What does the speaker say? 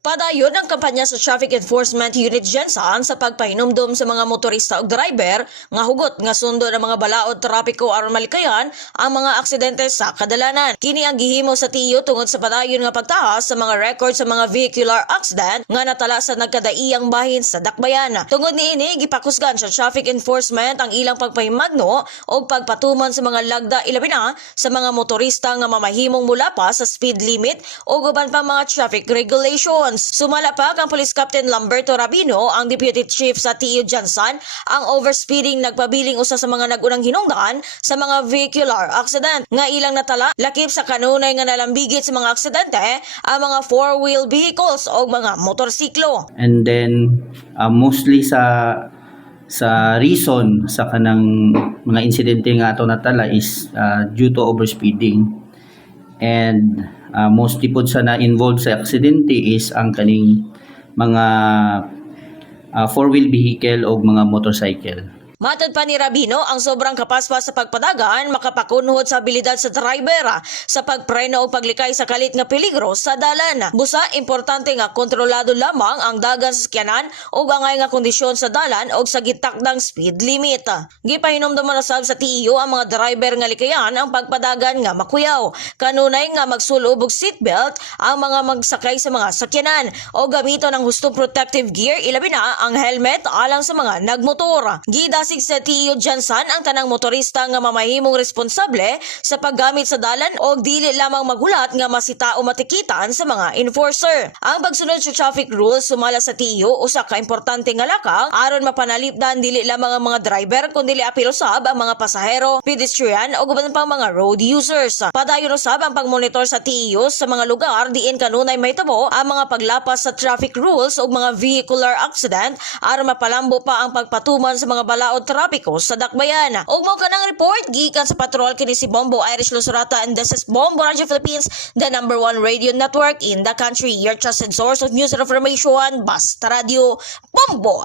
Padayon ang kampanya sa Traffic Enforcement Unit Gensan sa pagpahinumdum sa mga motorista ug driver nga hugot nga sundo ng mga balaod trapiko aron malikayan ang mga aksidente sa kadalanan. Kini ang gihimo sa TIU tungod sa padayon nga pagtaas sa mga record sa mga vehicular accident nga natala sa nagkadaiyang bahin sa dakbayan. Tungod niini gipakusgan sa Traffic Enforcement ang ilang pagpahimagno o pagpatuman sa mga lagda ilabi na sa mga motorista nga mamahimong mula pa sa speed limit o guban pa mga traffic regulations. Sumala pa kang Police Captain Lamberto Rabino, ang Deputy Chief sa TIU Gensan, ang overspeeding nagpabiling usa sa mga nagunang hinungdan sa mga vehicular accident. Nga ilang natala, lakip sa kanunay nga nalambigit sa mga aksidente ang mga four-wheel vehicles o mga motorsiklo. And then mostly sa reason sa kanang mga insidente nga ato natala is due to overspeeding. And mostly po sa na-involved sa aksidente is ang kaning mga four-wheel vehicle o mga motorcycle. Matod pa ni Rabino, ang sobrang kapaspas sa pagpadagan makapakunhod sa abilidad sa driver sa pagpreno o paglikay sa kalit nga peligro sa dalan. Busa, importante nga kontrolado lamang ang dagan sa sakyanan o angay nga kondisyon sa dalan o sa gitakdang speed limit. Gipahinumdum na sab sa TIU ang mga driver nga likayan ang pagpadagan nga makuyaw. Kanunay nga magsulub og seatbelt ang mga magsakay sa mga sakyanan o gamiton ang hustong protective gear ilabi na ang helmet alang sa mga nagmotor. Gidasig sa TIU Gensan ang tanang motorista nga mamahimong responsable sa paggamit sa dalan o dili lamang magulat nga masita o matikitan sa mga enforcer. Ang pagsunod sa traffic rules sumala sa TIU usa ka importante nga lakang aron mapanalipdan dili lamang ang mga driver kundi apil usab ang mga pasahero, pedestrian o guban pang mga road users. Padayon usab ang pagmonitor sa TIU sa mga lugar diin kanunay mahitabo ang mga paglapas sa traffic rules o mga vehicular accident aron mapalambo pa ang pagpatuman sa mga balaod trapiko sa dakbayan. Ug mao kanang report gikan sa patrol kini si Bombo Irish Lusurata, and this is Bombo Radio Philippines, the #1 radio network in the country. Your trusted source of news and information, Basta Radio, Bombo.